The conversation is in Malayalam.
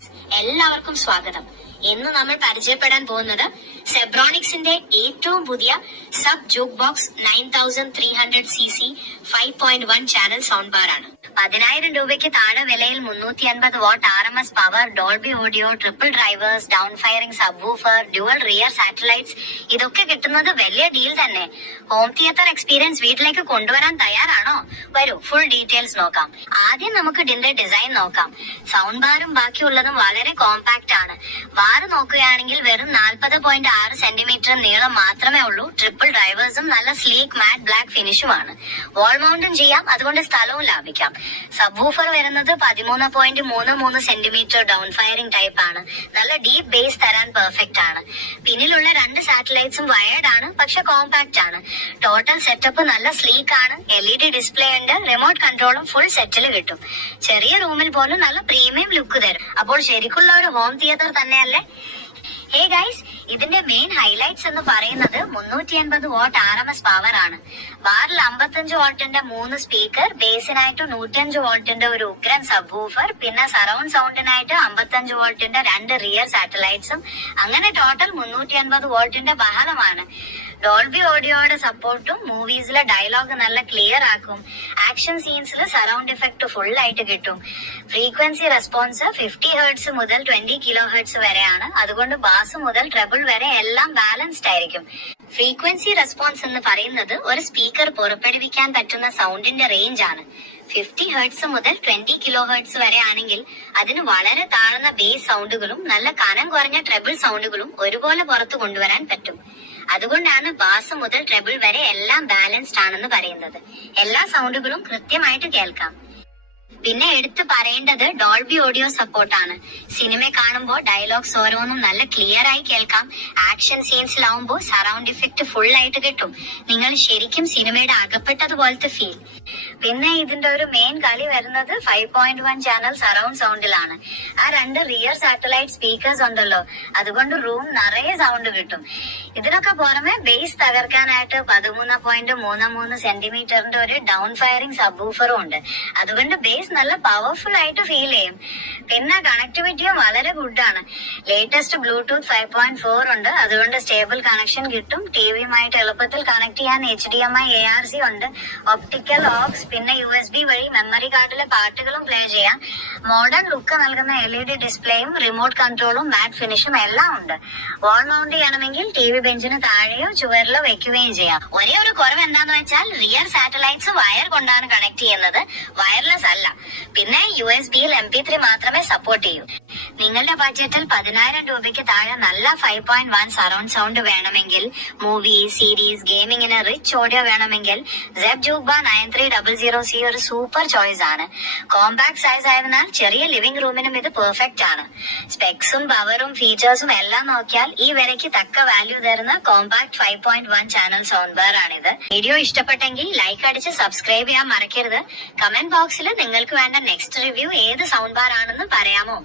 എല്ലാവർക്കും സ്വാഗതം. ഇന്ന് നമ്മൾ പരിചയപ്പെടാൻ പോകുന്നത് സെബ്രോണിക്സിന്റെ ഏറ്റവും പുതിയ sub juke box 9300cc 5.1 channel sound bar ആണ്. 10,000 രൂപയ്ക്ക് താഴെ വിലയിൽ 350 what RMS power, Dolby audio, triple drivers, down firing sub woofer, dual rear satellites, ഇതൊക്കെ കിട്ടുന്നത് വലിയ ഡീൽ തന്നെ. ഹോം തിയേറ്റർ എക്സ്പീരിയൻസ് വീട്ടിലേക്ക് കൊണ്ടുവരാൻ തയ്യാറാണോ? വരൂ, ഫുൾ ഡീറ്റെയിൽസ് നോക്കാം. ആദ്യം നമുക്ക് ഇതിന്റെ ഡിസൈൻ നോക്കാം. സൗണ്ട് ബാറും ബാക്കിയുള്ളതും വളരെ കോമ്പാക്ട് ആണ്. ബാർ നോക്കുകയാണെങ്കിൽ വെറും 40.6 സെന്റിമീറ്റർ നീളം മാത്രമേ ഉള്ളൂ. ട്രിപ്പിൾ ഡ്രൈവേഴ്സും നല്ല സ്ലീക്ക് മാറ്റ് ബ്ലാക്ക് ഫിനിഷുമാണ്. വാൾ മൗണ്ടും ചെയ്യാം, അതുകൊണ്ട് സ്ഥലവും ലാഭിക്കാം. സബ് വൂഫർ വരുന്നത് 13.33 സെന്റിമീറ്റർ ഡൗൺ ഫയറിംഗ് ടൈപ്പ് ആണ്. നല്ല ഡീപ് ബേസ് തരാൻ പെർഫെക്റ്റ് ആണ്. പിന്നിലുള്ള 2 സാറ്റലൈറ്റ്സും വയർഡ് ആണ്, പക്ഷെ കോമ്പാക്ട് ആണ്. ടോട്ടൽ സെറ്റപ്പ് നല്ല സ്ലീക്ക് ആണ്. LED ഡിസ്പ്ലേ ഉണ്ട്. റിമോട്ട് കൺട്രോളും ഫുൾ സെറ്റിൽ കിട്ടും. ചെറിയ റൂമിൽ പോലും നല്ല പ്രീമിയം ലുക്ക് തരും. അപ്പോൾ ശരിക്കുള്ള ഒരു ഹോം തിയേറ്റർ തന്നെയല്ലേ? ഹേ ഗൈസ്, ഇതിന്റെ മെയിൻ ഹൈലൈറ്റ്സ് എന്ന് പറയുന്നത് 380 വാട്ട് RMS പവർ ആണ്. ബാറിൽ 55 വാട്ടിന്റെ 3 സ്പീക്കർ, ബേസിനായിട്ട് 105 വാട്ടിന്റെ ഒരു ഉഗ്രൻ സബ് വൂഫർ, പിന്നെ സറൗണ്ട് സൗണ്ടിനായിട്ട് 55 വാട്ടിന്റെ 2 റിയർ സാറ്റലൈറ്റ്സും, അങ്ങനെ ടോട്ടൽ 380 വാട്ടിന്റെ ബഹളമാണ്. ഡോൾബി ഓഡിയോയുടെ സപ്പോർട്ടും മൂവീസിലെ ഡയലോഗ് നല്ല ക്ലിയർ ആക്കും. ആക്ഷൻ സീൻസിൽ സറൗണ്ട് ഇഫക്ട് ഫുൾ ആയിട്ട് കിട്ടും. ഫ്രീക്വൻസി റെസ്പോൺസ് 50 ഹെർട്സ് മുതൽ 20 കിലോ ഹെർട്സ് വരെയാണ്. അതുകൊണ്ട് ബാസ് മുതൽ ട്രബിൾ വരെ എല്ലാം ബാലൻസ്ഡ് ആയിരിക്കും. ഫ്രീക്വൻസി റെസ്പോൺസ് എന്ന് പറയുന്നത് ഒരു സ്പീക്കർ പുറപ്പെടുവിക്കാൻ പറ്റുന്ന സൗണ്ടിന്റെ റേഞ്ച് ആണ്. 50 ഹെർട്സ് മുതൽ 20 കിലോ ഹെർട്സ് വരെ ആണെങ്കിൽ അതിന് വളരെ താഴ്ന്ന ബേസ് സൗണ്ടുകളും നല്ല കനം കുറഞ്ഞ ട്രബിൾ സൗണ്ടുകളും ഒരുപോലെ പുറത്തു കൊണ്ടുവരാൻ പറ്റും. അതുകൊണ്ടാണ് ബാസ് മുതൽ ട്രബിൾ വരെ എല്ലാം ബാലൻസ്ഡ് ആണെന്ന് പറയുന്നത്. എല്ലാ സൗണ്ടുകളും കൃത്യമായിട്ട് കേൾക്കാം. പിന്നെ എടുത്തു പറയേണ്ടത് ഡോൾബി ഓഡിയോ സപ്പോർട്ടാണ്. സിനിമ കാണുമ്പോൾ ഡയലോഗ്സ് ഓരോന്നും നല്ല ക്ലിയർ ആയി കേൾക്കാം. ആക്ഷൻ സീൻസിലാവുമ്പോൾ സറൗണ്ട് ഇഫക്ട് ഫുൾ ആയിട്ട് കിട്ടും. നിങ്ങൾ ശരിക്കും സിനിമയുടെ അകപ്പെട്ടതുപോലത്തെ ഫീൽ. പിന്നെ ഇതിന്റെ ഒരു മെയിൻ കളി വരുന്നത് 5.1 ചാനൽ സറൗണ്ട് സൗണ്ടിലാണ്. ആ 2 റിയർ സാറ്റലൈറ്റ് സ്പീക്കേഴ്സ് ഉണ്ടല്ലോ, അതുകൊണ്ട് റൂം നിറയെ സൗണ്ട് കിട്ടും. ഇതിനൊക്കെ പുറമെ ബേസ് തകർക്കാനായിട്ട് 13.33 സെന്റിമീറ്ററിന്റെ ഒരു ഡൗൺ ഫയറിംഗ് സബ് വൂഫറും ഉണ്ട്. അതുകൊണ്ട് ബേസ് നല്ല പവർഫുൾ ആയിട്ട് ഫീൽ ചെയ്യും. പിന്നെ കണക്ടിവിറ്റിയും വളരെ ഗുഡാണ്. ലേറ്റസ്റ്റ് ബ്ലൂടൂത്ത് 5.4 ഉണ്ട്, അതുകൊണ്ട് സ്റ്റേബിൾ കണക്ഷൻ കിട്ടും. ടിവിയുമായിട്ട് എളുപ്പത്തിൽ കണക്ട് ചെയ്യാൻ HDMI ARC ഉണ്ട്. ഒപ്റ്റിക്കൽ ഓക്സ്, പിന്നെ USB വഴി മെമ്മറി കാർഡിലെ പാട്ടുകളും പ്ലേ ചെയ്യാം. മോഡേൺ ലുക്ക് നൽകുന്ന LED ഡിസ്പ്ലേയും റിമോട്ട് കൺട്രോളും മാറ്റ് ഫിനിഷും എല്ലാം ഉണ്ട്. വാൾ മൗണ്ട് ചെയ്യണമെങ്കിൽ TV ബെഞ്ചിന് താഴെയോ ചുവരിലോ വെക്കുകയും ചെയ്യാം. ഒരേ ഒരു കുറവ് എന്താന്ന് വെച്ചാൽ റിയർ സാറ്റലൈറ്റ്സ് വയർ കൊണ്ടാണ് കണക്ട് ചെയ്യുന്നത്, വയർലെസ് അല്ല. പിന്നെ USB-യിൽ MP3 മാത്രമേ സപ്പോർട്ട് ചെയ്യൂ. നിങ്ങളുടെ ബഡ്ജറ്റിൽ 10,000 രൂപയ്ക്ക് താഴെ നല്ല 5.1 സറൗണ്ട് സൗണ്ട് വേണമെങ്കിൽ, മൂവി, സീരീസ്, ഗെയിമിങ്ങിന് റിച്ച് ഓഡിയോ വേണമെങ്കിൽ സെബ് ജൂക്ക് ബാർ 9300C ഒരു സൂപ്പർ ചോയ്സ് ആണ്. കോമ്പാക്ട് സൈസ് ആയതിനാൽ ചെറിയ ലിവിംഗ് റൂമിനും ഇത് പെർഫെക്റ്റ് ആണ്. സ്പെക്സും പവറും ഫീച്ചേഴ്സും എല്ലാം നോക്കിയാൽ ഈ വിലയ്ക്ക് തക്ക വാല്യൂ തരുന്ന കോമ്പാക്ട് 5.1 ചാനൽ സൗണ്ട് ബാർ ആണിത്. വീഡിയോ ഇഷ്ടപ്പെട്ടെങ്കിൽ ലൈക്ക് അടിച്ച് സബ്സ്ക്രൈബ് ചെയ്യാൻ മറക്കരുത്. കമന്റ് ബോക്സിൽ നിങ്ങൾക്ക് വേണ്ട നെക്സ്റ്റ് റിവ്യൂ ഏത് സൗണ്ട് ബാർ ആണെന്ന് പറയാമോ?